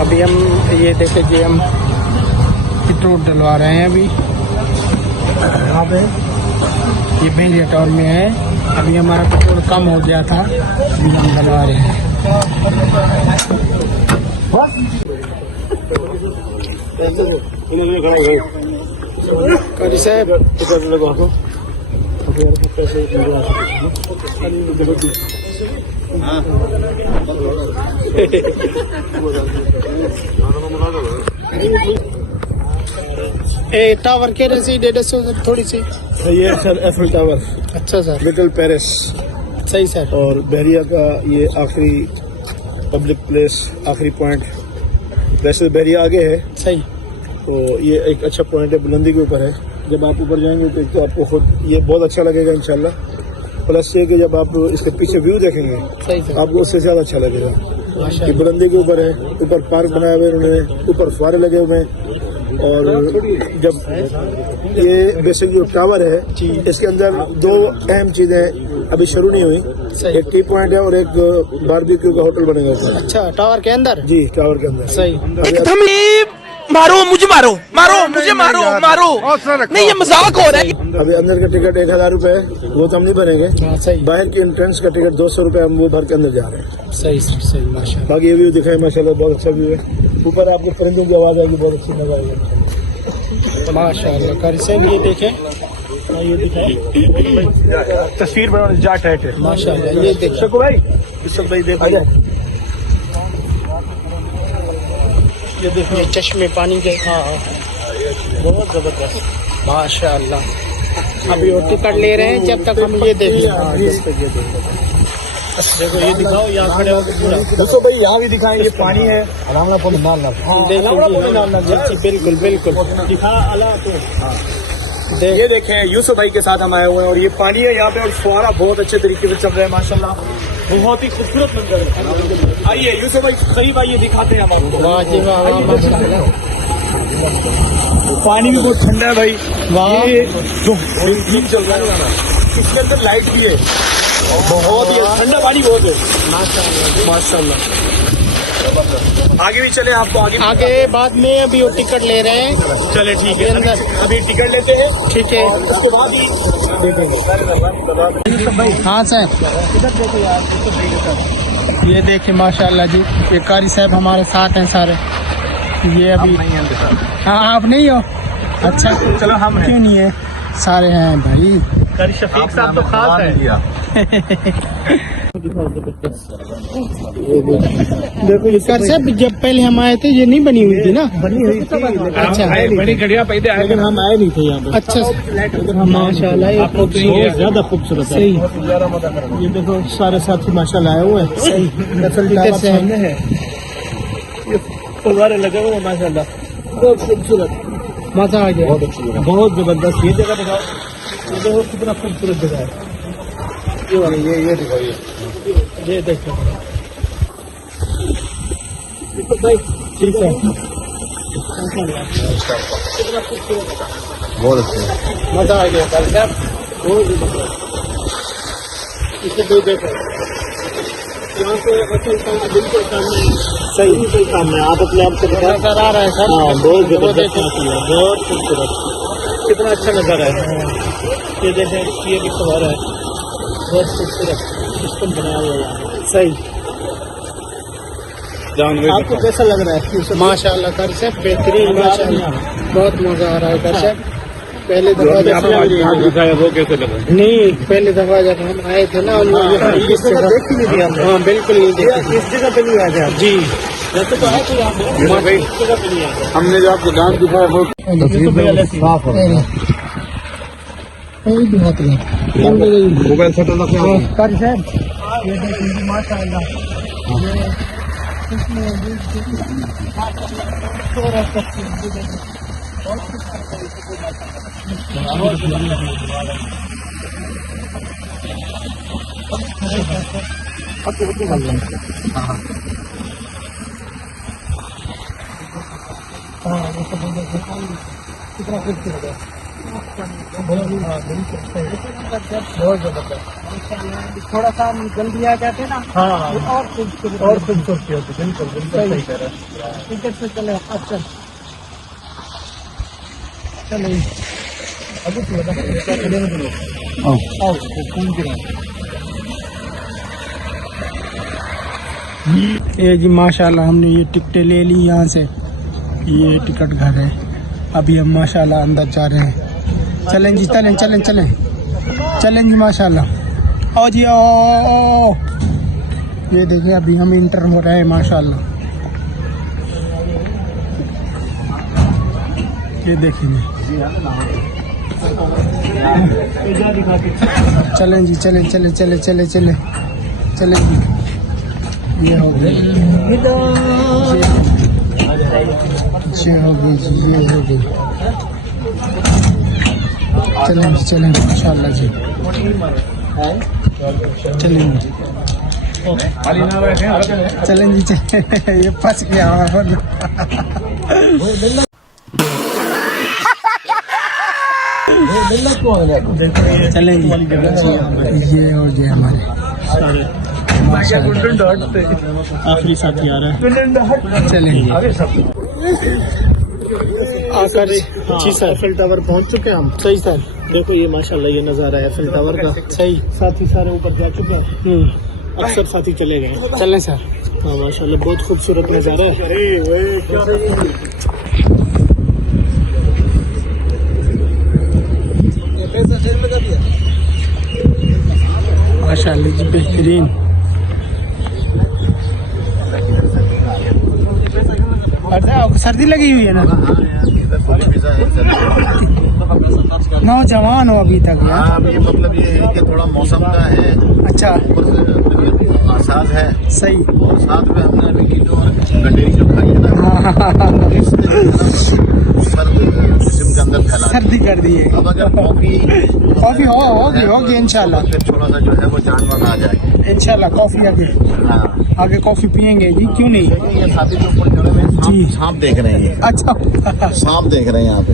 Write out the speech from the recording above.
अभी हम ये देखे जी हम पेट्रोल डलवा रहे हैं अभी यहाँ पे, ये बेंजिया टाउन में है। अभी हमारा पेट्रोल कम हो गया था, अभी हम डलवा रहे हैं। कारी साहब टावर के रसी डेढ़ सौ थोड़ी सी ये सर एफिल टावर, अच्छा सर, लिटिल पेरिस, सही सर। और बहरिया का ये आखिरी पब्लिक प्लेस, आखिरी पॉइंट। वैसे बहरिया आगे है, सही। तो ये एक अच्छा पॉइंट है, बुलंदी के ऊपर है। जब आप ऊपर जाएंगे तो एक तो आपको खुद ये बहुत अच्छा लगेगा इंशाल्लाह, प्लस ये कि जब आप इसके पीछे व्यू देखेंगे सही सर, आपको उससे ज़्यादा अच्छा लगेगा। ये माशाल्लाह। बुलंदी के ऊपर है, ऊपर पार्क बनाया हुआ है उन्होंने, ऊपर फुहारे लगे हुए हैं। और जब ये बेसिक जो टावर है इसके अंदर दो अहम चीज़ें अभी शुरू नहीं हुई, सही। एक टी पॉइंट है और एक बारबेक्यू का होटल बनेगा ऊपर। अच्छा, टावर के अंदर? जी, टावर के अंदर। सही। मारो मुझे, मारो मारो मुझे, मारो मारो, नहीं ये मजाक हो रहा है। अभी अंदर का टिकट 1000 रुपए है, वो तो हम नहीं भरेंगे। हाँ, सही बाहर की एंट्रेंस का टिकट 200 रुपए, हम वो भर के अंदर जा रहे हैं। सही सर, सही माशाल्लाह। बाकी ये व्यू दिखाए माशाल्लाह, बहुत अच्छा व्यू है। ऊपर आपको परिंदों की आवाज़ आएगी, बहुत अच्छी नजर आएगी माशाल्लाह। कारी साहब ये देखें, ये दिखाए तस्वीर बनाने जा टाइट है माशाल्लाह। ये देखें भाई, भाई देखो ये देखिए चश्मे पानी के, हाँ बहुत जबरदस्त माशाल्लाह। अभी वो टिकट ले रहे हैं, जब तक हम ये देख लें। देखो ये दिखाओ, यहाँ खड़े होकर पूरा दोस्तों भाई, यहाँ भी दिखाएं। ये पानी है, बिल्कुल बिल्कुल दिखा अला तो। ये देखें यूसुफ भाई के साथ हम आए हुए हैं, और ये पानी है यहाँ पे, और फुहारा बहुत अच्छे तरीके से चल रहा है माशाल्लाह, बहुत ही खूबसूरत मंजर है। आइए यूसुफ भाई करीब आइए, दिखाते हैं हम आपको। वाह जी वाह, वाह माशाल्लाह। पानी भी बहुत ठंडा है भाई, वाह। ये जो ठीक चल रहा है, इसके अंदर लाइट भी है, बहुत ही ठंडा पानी बहुत है माशाल्लाह। आगे भी चले, आपको आगे बाद में अभी वो टिकट ले रहे हैं। चले ठीक है, अंदर अभी टिकट लेते हैं, ठीक है, उसके बाद ही देखेंगे। हाँ सर। ये देखिए माशाल्लाह जी, ये कारी साहब हमारे साथ हैं सारे। ये अभी हाँ, आप नहीं हो? अच्छा चलो हम क्यों नहीं है, सारे हैं भाई। कारी शफीक साहब तो खास है। देखो ये कारी साहब, जब पहले हम आए थे ये नहीं बनी हुई थी ना? बनी हुई थी, अच्छा, बड़ी घड़िया पहले आए, लेकिन हम आए नहीं थे यहाँ पे। अच्छा माशाल्लाह, ये बहुत ज्यादा खूबसूरत है। सही। ये देखो सारे साथी माशाल्लाह आए हुए हैं। सही। टावर सामने है, ये फुव्वारे लगे हुए हैं माशाल्लाह, बहुत खूबसूरत, मजा आ गया। बहुत जबरदस्त। ये जगह दिखाओ, ये देखो कितना खूबसूरत जगह है। ये दिखाइए, ये देखो भाई ठीक है, कितना खूबसूरत है, बहुत अच्छा। मजा आ गया कारी साहब। इसे दो देखो, यहाँ से बिल्कुल सामने, सही बिल्कुल सामने, आप अपने आप से दिखा नजर आ रहा है सर। हाँ, बहुत वो जबरदस्त, देखो, बहुत खूबसूरत, कितना अच्छा नज़ारा है। ये देखें, ये भी फुहारा है, बहुत खूबसूरत सिस्टम बनाया हुआ है। सही। आपको कैसा लग रहा है? माशाल्लाह कारी साहब, बेहतरीन माशाल्लाह, बहुत मजा आ रहा है कारी साहब। पहले दफा जब दिखाया वो कैसे लगा? नहीं, पहले दफा जब हम आए थे ना, हम इस जगह देखी नहीं थी हमने। हाँ बिल्कुल नहीं देखी। इस जगह पे नहीं आए थे आप? जी वैसे तो है, तो यहाँ पे इस जगह पे नहीं आए थे। हमने जो आपको डांस दिखाया वो साफ हो रहा है। मोबाइल सेट कारी साहब ये देखिए माशाल्लाह, कितना खूबसूरत है। बहुत जबरदस्त। थोड़ा सा जल्दी आ जाते ना हाँ और खूबसूरत और खूबसूरती होती, बिल्कुल बिल्कुल सही कह रहे हैं। टिकट से चले अच्छा चलो अभी तो बता क्या खड़े में लोग आओ फोन करें। ये जी माशाल्लाह हमने ये टिकटें ले ली यहाँ से, ये टिकट घर है। अभी हम माशाल्लाह अंदर जा रहे हैं। चलें जी चलें चलें चलें चलें जी माशाल्लाह। आओ जी आओ। ये देखिए अभी हम इंटर हो रहे हैं माशाल्लाह। ये देखिए चलें जी चलें चलें चलें चलें चलें चलें जी। ये हो गई ये हो गई जी ये हो गई। चलें जी चलें माशाल्लाह जी चलें जी चलें जी चलें। ये फंस गया चलें जी ये हो गया हमारे आखिरी साथी आ रहा है। चलें जी आकर जी सर एफिल टावर पहुंच चुके हैं हम। सही सर। देखो ये माशाल्लाह ये नज़ारा है एफिल टावर का। सही साथी सारे ऊपर जा चुके हैं, अक्सर साथी चले गए। चलें सर। हाँ माशाल्लाह बहुत खूबसूरत नज़ारा है। माशाल्लाह जी बेहतरीन। सर्दी लगी हुई है ना, नौजवान हो अभी तक यार। हाँ अभी मतलब ये है कि थोड़ा मौसम का है, अच्छा आसाज है सही। और साथ में हमने अभी की जो गंडेरी जो खाई है ना, इसने सर्द जिस्म के अंदर फैला सर्दी कर दी है। अब अगर कॉफी होगी इंशाल्लाह। फिर थोड़ा सा जो है वो जान वान आ जाएगी इंशाल्लाह कॉफी हाँ। आगे कॉफी पियेंगे जी, क्यों नहीं। ये साथी के ऊपर खड़े हुए जी। सांप देख रहे हैं, अच्छा सांप देख रहे हैं यहाँ पे।